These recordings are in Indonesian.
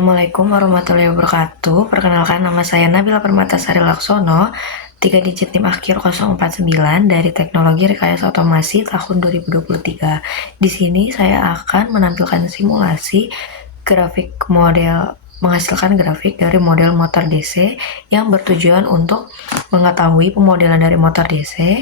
Assalamualaikum warahmatullahi wabarakatuh. Perkenalkan, nama saya Nabila Permatasari Laksono, 3 digit NIM akhir 049 dari Teknologi Rekayasa Otomasi tahun 2023. Di sini saya akan menampilkan simulasi grafik menghasilkan grafik dari model motor DC yang bertujuan untuk mengetahui pemodelan dari motor DC,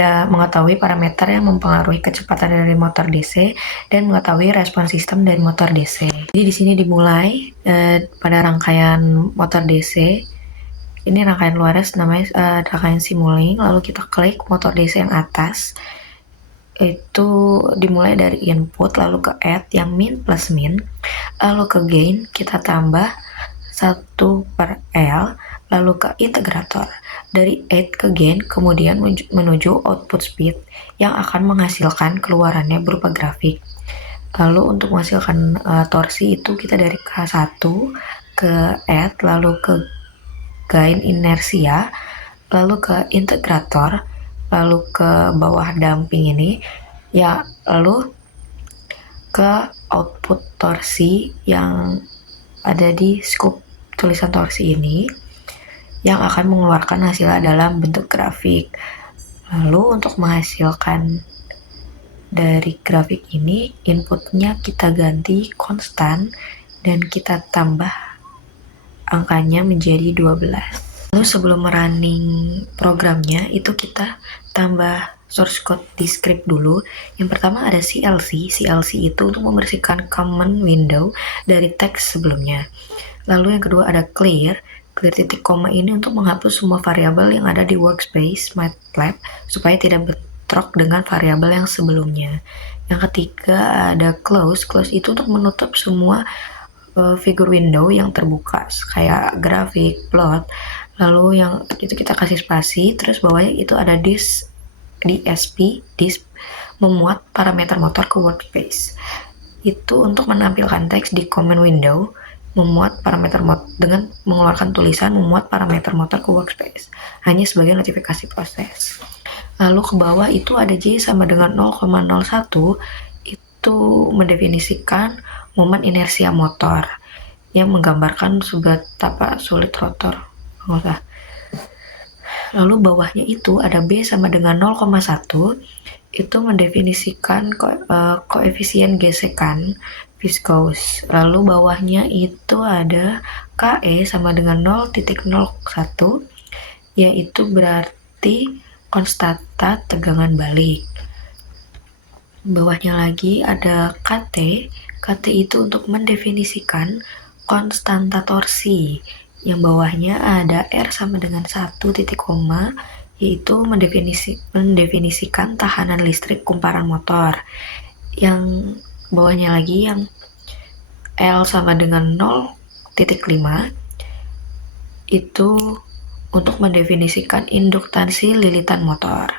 mengetahui parameter yang mempengaruhi kecepatan dari motor DC, dan mengetahui respon sistem dari motor DC. Jadi di sini dimulai pada rangkaian motor DC. Ini rangkaian luares namanya rangkaian Simulink. Lalu kita klik motor DC yang atas. Itu dimulai dari input, lalu ke add yang min plus min, lalu ke gain kita tambah 1/L, lalu ke integrator. Dari add ke gain kemudian menuju output speed yang akan menghasilkan keluarannya berupa grafik. Lalu untuk menghasilkan torsi itu kita dari K1 ke add, lalu ke gain inersia, lalu ke integrator, lalu ke bawah damping ini ya, lalu ke output torsi yang ada di scope tulisan torsi ini yang akan mengeluarkan hasilnya dalam bentuk grafik. Lalu untuk menghasilkan dari grafik ini, inputnya kita ganti konstan dan kita tambah angkanya menjadi 12. Lalu sebelum running programnya itu kita tambah source code di script dulu. Yang pertama ada CLC. CLC itu untuk membersihkan command window dari teks sebelumnya. Lalu yang kedua ada clear. Clear titik koma ini untuk menghapus semua variabel yang ada di workspace MATLAB supaya tidak bentrok dengan variabel yang sebelumnya. Yang ketiga ada close. Close itu untuk menutup semua figur window yang terbuka kayak grafik, plot. Lalu yang itu kita kasih spasi, terus bawahnya itu ada DSP, memuat parameter motor ke workspace. Itu untuk menampilkan teks di command window, memuat parameter dengan mengeluarkan tulisan memuat parameter motor ke workspace, hanya sebagai notifikasi proses. Lalu ke bawah itu ada J sama dengan 0,01, itu mendefinisikan momen inersia motor yang menggambarkan seberapa sulit rotor. Lalu bawahnya itu ada B sama dengan 0,1, itu mendefinisikan koefisien gesekan viscous. Lalu bawahnya itu ada KE sama dengan 0,01, yaitu berarti konstanta tegangan balik. Bawahnya lagi ada KT. KT itu untuk mendefinisikan konstanta torsi. Yang bawahnya ada R sama dengan 1 titik koma, yaitu mendefinisikan tahanan listrik kumparan motor. Yang bawahnya lagi yang L sama dengan 0,5, itu untuk mendefinisikan induktansi lilitan motor.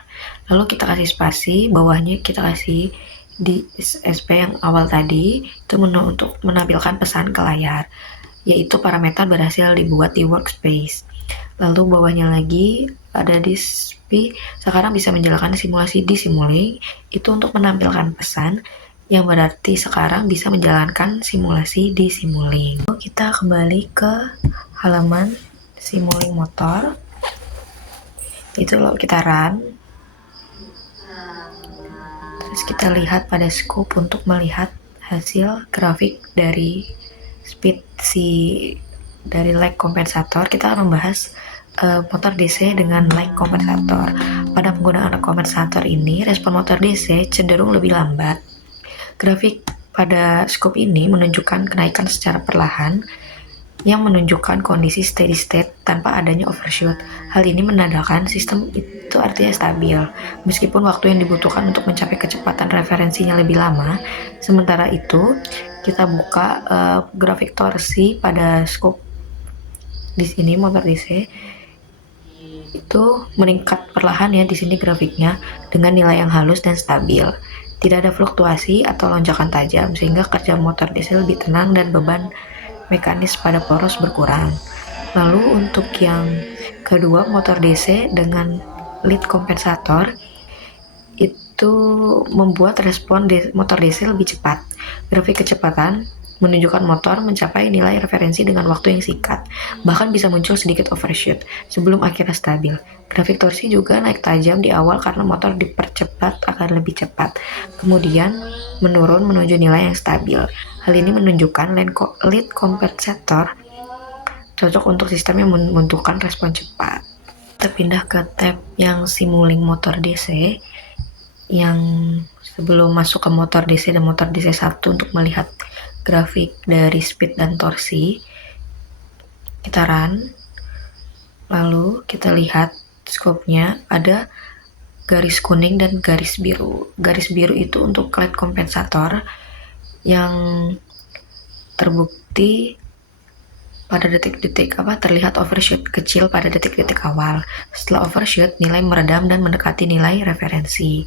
Lalu kita kasih spasi, bawahnya kita kasih di SP yang awal tadi, itu untuk menampilkan pesan ke layar, yaitu parameter berhasil dibuat di workspace. Lalu bawahnya lagi ada DSP, sekarang bisa menjalankan simulasi di Simulink, itu untuk menampilkan pesan yang berarti sekarang bisa menjalankan simulasi di Simulink. Lalu kita kembali ke halaman Simulink motor, itu lalu kita run, terus kita lihat pada scope untuk melihat hasil grafik dari speed dari lag kompensator. Kita akan membahas motor DC dengan lag kompensator. Pada penggunaan lag kompensator ini, respon motor DC cenderung lebih lambat. Grafik pada scope ini menunjukkan kenaikan secara perlahan yang menunjukkan kondisi steady state tanpa adanya overshoot. Hal ini menandakan sistem itu artinya stabil, meskipun waktu yang dibutuhkan untuk mencapai kecepatan referensinya lebih lama. Sementara itu, kita buka grafik torsi pada scope di sini motor DC itu meningkat perlahan ya di sini grafiknya dengan nilai yang halus dan stabil. Tidak ada fluktuasi atau lonjakan tajam sehingga kerja motor DC lebih tenang dan beban mekanis pada poros berkurang. Lalu untuk yang kedua motor DC dengan lead kompensator itu membuat respon motor DC lebih cepat. Grafik kecepatan menunjukkan motor mencapai nilai referensi dengan waktu yang singkat, bahkan bisa muncul sedikit overshoot sebelum akhirnya stabil. Grafik torsi juga naik tajam di awal karena motor dipercepat akan lebih cepat, kemudian menurun menuju nilai yang stabil. Hal ini menunjukkan lead compensator cocok untuk sistem yang membutuhkan respon cepat. Kita pindah ke tab yang simulink motor DC, yang sebelum masuk ke motor DC dan motor DC 1 untuk melihat grafik dari speed dan torsi. Kita run, lalu kita lihat scope-nya ada garis kuning dan garis biru. Garis biru itu untuk lead kompensator yang terbukti pada detik-detik terlihat overshoot kecil pada detik-detik awal. Setelah overshoot, nilai meredam dan mendekati nilai referensi.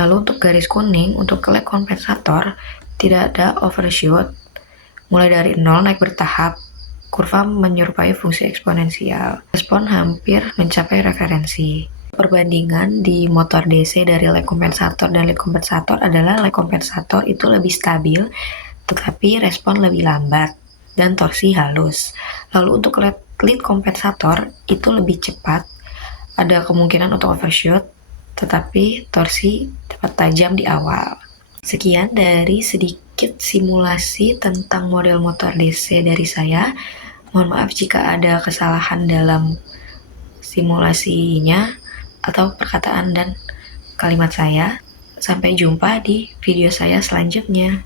Lalu untuk garis kuning, untuk lead kompensator, tidak ada overshoot. Mulai dari 0 naik bertahap, kurva menyerupai fungsi eksponensial. Respon hampir mencapai referensi. Perbandingan di motor DC dari lead kompensator dan lead kompensator adalah lead kompensator itu lebih stabil, tetapi respon lebih lambat dan torsi halus. Lalu untuk lead kompensator itu lebih cepat, ada kemungkinan untuk overshoot, tetapi torsi dapat tajam di awal. Sekian dari sedikit simulasi tentang model motor DC dari saya. Mohon maaf jika ada kesalahan dalam simulasinya atau perkataan dan kalimat saya. Sampai jumpa di video saya selanjutnya.